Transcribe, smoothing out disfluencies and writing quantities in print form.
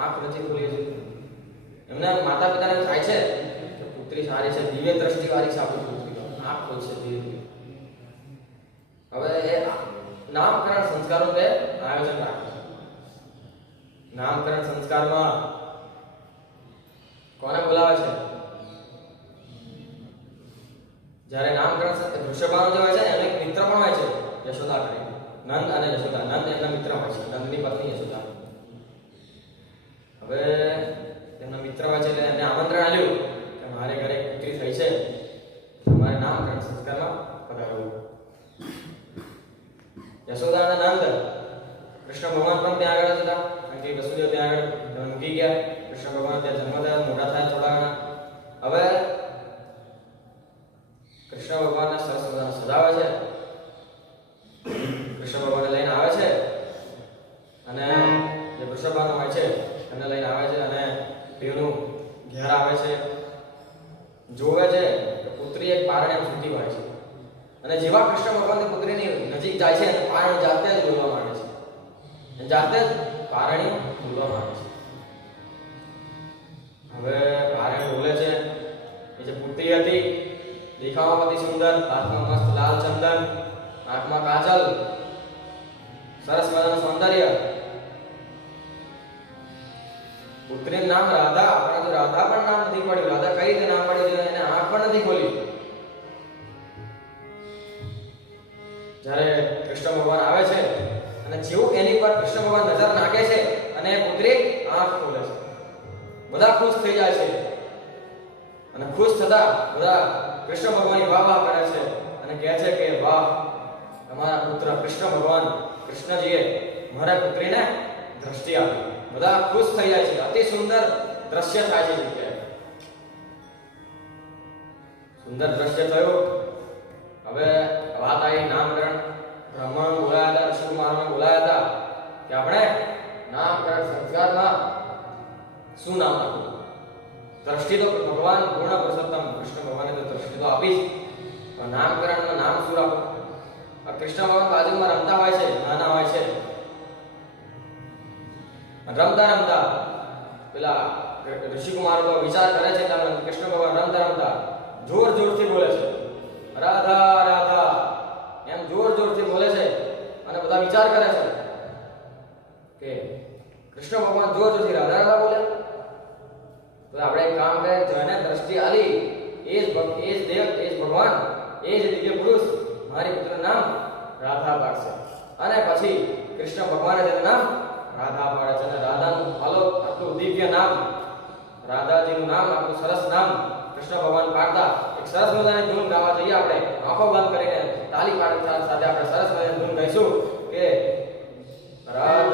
આંખ નથી ખોલી છે. એમના માતા પિતાને થાય છે કે પુત્રી સારી છે, દિવ્ય દ્રષ્ટિ વાળી છે આપણી પુત્રી, આંખ ખોલશે ધીરે ધીરે. હવે એ નામકરણ સંસ્કારનું તે આયોજન રાખે છે. નામકરણ સંસ્કારમાં કોને બોલાવે છે? જ્યારે નામકરણ વૃષભાનો જે હોય છે એનો એક મિત્ર પણ હોય છે, યશોદા કરીને. નંદ અને યશોદા, નંદ એમના મિત્ર હોય છે, નંદની પત્ની યશોદા. હવે એમના મિત્ર હોય છે એટલે એમને આમંત્રણ આપ્યું કે મારે ઘરે એક પુત્રી થઈ છે, તમારે નામકરણ સંસ્કારમાં પધારવું. યશોદા અને નંદ, કૃષ્ણ ભગવાન પણ ત્યાં આગળ જ હતા, કારણ કે વસુદેવ ત્યાં આગળ મૂકી ગયા. કૃષ્ણ ભગવાન ત્યાં જન્મ થયા, મોટા થયા થોડા ઘણા. હવે કૃષ્ણ ભગવાનને સરસ મજાના સજાવે છે. કૃષ્ણ ભગવાનને લઈને આવે છે અને જે વૃષભાનો હોય છે એને લઈને આવે છે અને તેનું ઘેર આવે છે. જોવે છે કે પુત્રી એક પારણે સૂતી હોય છે અને જેવા કૃષ્ણ ભગવાનની પુત્રીની નજીક જાય છે અને પારણી જાતે જ બોલવા માંડે છે, જાતે જ પારણી બોલવા માંડે છે. હવે પારણી બોલે છે, એ જે પુત્રી હતી દેખાવમાં અતિ સુંદર, હાથમાં મસ્ત લાલ ચંદન, આંખમાં કાજલ, સરસ મજાનું સૌંદર્ય. પુત્રીનું નામ રાધા, પરંતુ રાધા પણ નામ નથી પડ્યું. રાધા કઈ રીતે નામ પડ્યું છે? એને આંખ પણ નથી ખોલી. જ્યારે કૃષ્ણ ભગવાન આવે છે અને જેવું એની પર કૃષ્ણ ભગવાન નજર નાખે છે અને પુત્રી આંખ ખોલે છે, બધા ખુશ થઈ જાય છે. અને ખુશ થતા બધા કૃષ્ણ ભગવાનની વાહ વાહ કરે છે અને કહે છે કે વાહ, તમારા પુત્ર કૃષ્ણ ભગવાન કૃષ્ણજીએ મારા પુત્રીને દ્રષ્ટિ આપી. બધા ખુશ થઈ જાય છે. અતિ સુંદર દ્રશ્ય થાય છે. જગ્યાએ સુંદર દ્રશ્ય થયું. હવે વાત આવી નામકરણ. બ્રાહ્મણ બોલાયા હતા, ઋષિકુમારોને બોલાયા હતા કે આપણે નામકરણ સંસ્કારમાં શું નામ આપવું? દ્રષ્ટિ તો ભગવાન પૂર્ણ પુરુષોત્તમ કૃષ્ણ ભગવાને તો દ્રષ્ટિ તો આપી જ, પણ નામકરણનું નામ શું રાખવું? કૃષ્ણ ભગવાન બાજુમાં રમતા હોય છે, નાના હોય છે. રમતા રમતા પેલા ઋષિકુમારો તો વિચાર કરે છે કે કૃષ્ણ ભગવાન રમતા રમતા જોર જોરથી બોલે છે, રાધા રાધા એમ જોર જોરથી બોલે છે. અને બધા વિચાર કરે છે કે કૃષ્ણ ભગવાન જોર જોરથી રાધા રાધા બોલે તો આપણે એક કામ કરીએ, જેને દ્રષ્ટિ આલી એ જ દેવ, એ જ ભગવાન, એ જ દિવ્ય પુરુષ મારી પુત્રનું નામ રાધા પાડશે. અને પછી કૃષ્ણ ભગવાને તેનું નામ રાધા પાડે છે. અને રાધાનું આટલું દિવ્ય નામ, રાધાજીનું નામ, આટલું સરસ નામ કૃષ્ણ ભગવાન પાડતા એક સરસ મજાની ધૂન ગાવા જઈએ. આપણે આંખો બંધ કરીને તાલી પાડવાની સાથે આપણે સરસ મજાની ધૂન ગાઈશું કે રાધા